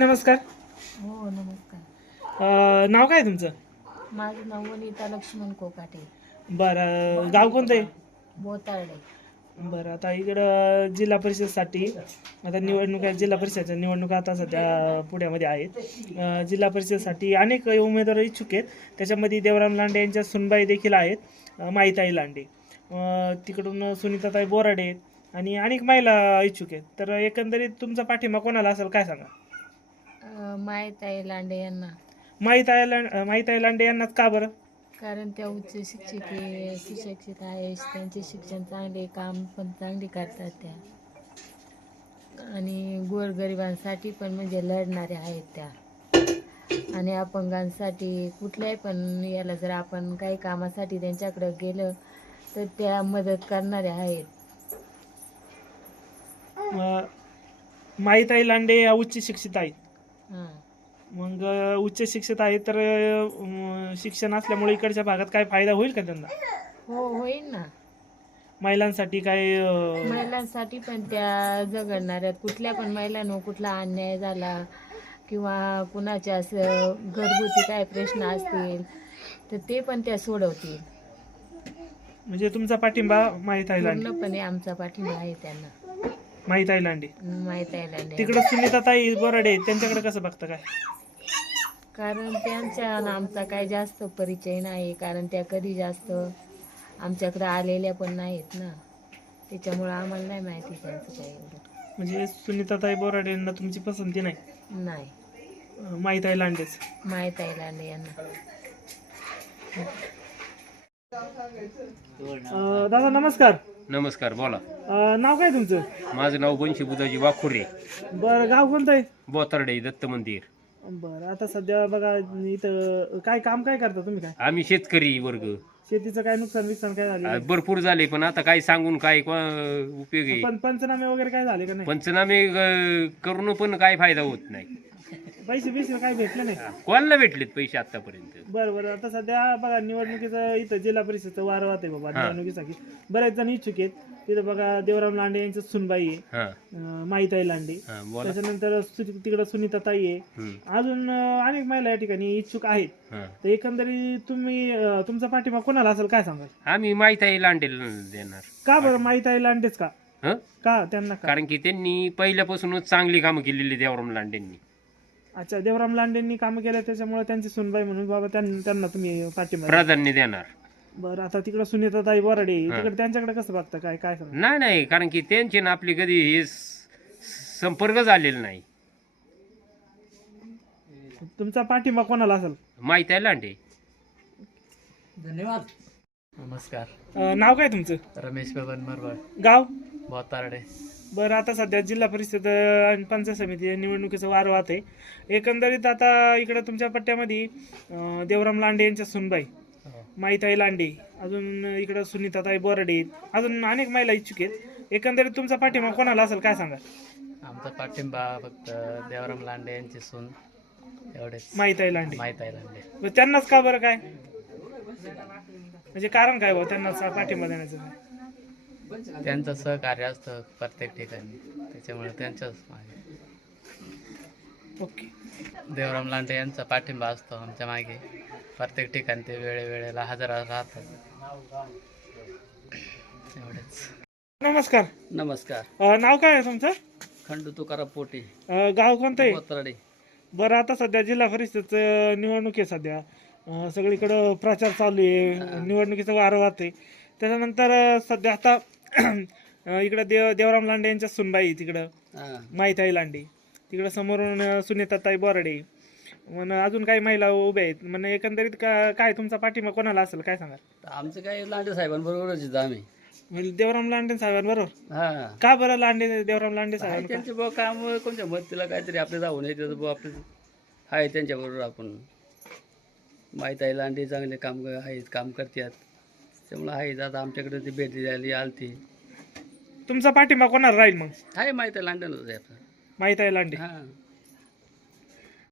नमस्कार. हो नमस्कार. नाव काय तुमचं? माझं नाव वनिता लक्ष्मण कोकाटे. बरं, गाव कोणतं आहे? बोतारडे. बरं, आता इकडं जिल्हा परिषदसाठी आता निवडणुका, जिल्हा परिषदच्या निवडणुका आता सध्या पुण्यामध्ये आहेत. जिल्हा परिषदसाठी अनेक उमेदवार इच्छुक आहेत. त्याच्यामध्ये देवराम लांडे यांच्या सुनबाई देखील आहेत, माईताई लांडे. तिकडून सुनीताताई बोराडे आहेत आणि अनेक महिला इच्छुक आहेत. तर एकंदरीत तुमचा पाठिंबा कोणाला असेल काय सांगा? माहीताई लांडे यांना. माईताई लांडे यांनाच का बरं? कारण त्या उच्च शिक्षित आहे, सुशिक्षित आहे, त्यांचे शिक्षण चांगले, काम पण चांगले करतात त्या, आणि गोरगरिबांसाठी पण म्हणजे लढणाऱ्या आहेत त्या, आणि अपंगांसाठी कुठल्याही पण याला जर आपण काही कामासाठी त्यांच्याकडे गेलं तर त्या मदत करणाऱ्या आहेत. माईताई लांडे या उच्च शिक्षित आहेत. हां. मग उच्च शिक्षित आहे तर शिक्षण असल्यामुळे इकडच्या भागात काय फायदा होईल का त्यांना? हो होईल ना. महिलांसाठी काय महिलांसाठी पण त्या झगडणाऱ्या, कुठल्या पण महिलांनो कुठला अन्याय झाला किंवा कुणाचे असं घरगुती काय प्रश्न असतील तर ते पण त्या सोडवतील. म्हणजे तुमचा पाठिंबा माईताई लांडे? पूर्णपणे आमचा पाठिंबा आहे त्यांना. माईताई लांडे. माहीत आहे लांडे. तिकडं सुनीताताई बोराडे त्यांच्याकडे कसं बघता काय? कारण त्यांच्या आणि आमचा काही जास्त परिचय नाही, कारण त्या कधी जास्त आमच्याकडे आलेल्या पण नाहीत ना, त्याच्यामुळं आम्हाला नाही माहिती त्यांचं काही एवढं. म्हणजे सुनीताताई बोराडे यांना तुमची पसंती नाही? नाही. माईताई लांडेच. माहीत आहे लांडे यांना. दादा नमस्कार. नमस्कार, बोला. नाव काय तुमचं? माझं नाव बंशी बुधाजी वाखुरे, बरं, गाव कोणतं आहे? बोतारडे दत्त मंदिर. बरं, आता सध्या बघा इथं काय काम काय करता तुम्ही? काय आम्ही शेतकरी वर्ग. शेतीचं काय नुकसान काय झाले? भरपूर झाले, पण आता काय सांगून काय उपयोग आहे? पण पंचनामे वगैरे काय झाले का नाही? पंचनामे करून पण काय फायदा होत नाही. पैसे काय भेटले नाही? कोणाला भेटलेत पैसे आतापर्यंत? बरं, आता सध्या बघा निवडणुकीचं इथं जिल्हा परिषदचं वारं वाहत आहे बाबा. निवडणुकीसाठी बरेच जण इच्छुक आहेत. तिथं बघा देवराम लांडे यांचं सुनबाई आहे, माईताई लांडे. त्याच्यानंतर तिकडं सुनीताताई आहे. अजून अनेक महिला या ठिकाणी इच्छुक आहेत. तर एकंदरीत तुम्ही तुमचा पाठिंबा कोणाला असेल काय सांगाल? आम्ही माईताई लांडे देणार. का बरं माईताई लांडेच का? का त्यांना का? कारण की त्यांनी पहिल्यापासूनच चांगली कामं केलेली देवराम लांडेंनी. अच्छा, देवराम लांडेंनी काम केलं त्याच्यामुळे त्यांची सुनबाई म्हणून बाबा त्यांना तुम्ही पाठिंबा प्राधान्य देणार. बरं, आता तिकडे सुनीताताई बोराडे तिकडे त्यांच्याकडे कसं बघता काय सांगा? नाही, कारण की त्यांची ना आपली कधी हे संपर्क झालेला नाही. तुमचा पाठिंबा कोणाला असेल? माहिती आहे लांडे. धन्यवाद. नमस्कार. नाव काय तुमचं? रमेश बबन मरवळ, गाव? बोतारडे. बरं, आता सध्या जिल्हा परिषद आणि पंचायत समिती निवडणुकीचं वार वाहत आहे. एकंदरीत आता इकडं तुमच्या पट्ट्यामध्ये देवराम लांडे यांच्या सुनबाई माईताई लांडे, अजून इकडं सुनीताताई बोराडे, अजून अनेक महिला इच्छुक आहेत. एकंदरीत तुमचा पाठिंबा कोणाला असेल काय सांगा? आमचा पाठिंबा फक्त देवराम लांडे यांची सून एवढेच, माईताई लांडे. माहीत आहे लांडे. मग त्यांनाच का बरं? काय म्हणजे कारण काय बा त्यांनाच पाठिंबा देण्याचं? त्यांचं सहकार्य असतं प्रत्येक ठिकाणी, त्याच्यामुळे त्यांच्याच मागे. ओके. देवराम लांडे यांचा पाठिंबा असतो आमच्या मागे, प्रत्येक ठिकाणी ते वेळेवेळेला हजर राहतात. एवढेच. नमस्कार. नमस्कार. नाव काय आहे तुमचं? खंडू तुकाराम पोटे, गाव कोणतं आहे? बोतारडे. बरं, आता सध्या जिल्हा परिषदचं निवडणूक आहे. सध्या सगळीकडं प्रचार चालू आहे, निवडणुकीचं वारं वाहते. त्याच्यानंतर सध्या आता इकडं देवराम लांडे यांच्या सुनबाई तिकडं माईताई लांडे, तिकडं समोरून सुनीताताई बोराडे, मग अजून काही महिला उभ्या आहेत. म्हणजे एकंदरीत काय तुमचा पाठिंबा कोणाला असेल काय सांगा? आमचं काय लांडे साहेबांबरोबरच येतं आम्ही. म्हणजे देवराम लांडे साहेबांबरोबर? हा, का बरं देवराम लांडे साहेब? त्यांचे भाऊ काम कोणत्या मदतीला काहीतरी आपले जाऊन येते भाऊ, आपले आहे त्यांच्याबरोबर आपण. माहीत आहे लांडे चांगले काम आहेत, काम करतात, त्यामुळे आहेत. आता आमच्याकडे ती भेट द्यायला आलती. तुमचा पाठिंबा कोणाला राहील मग? आहे माहीत आहे लांडेलाच आहे आपलं. माईताई लांडे. हां.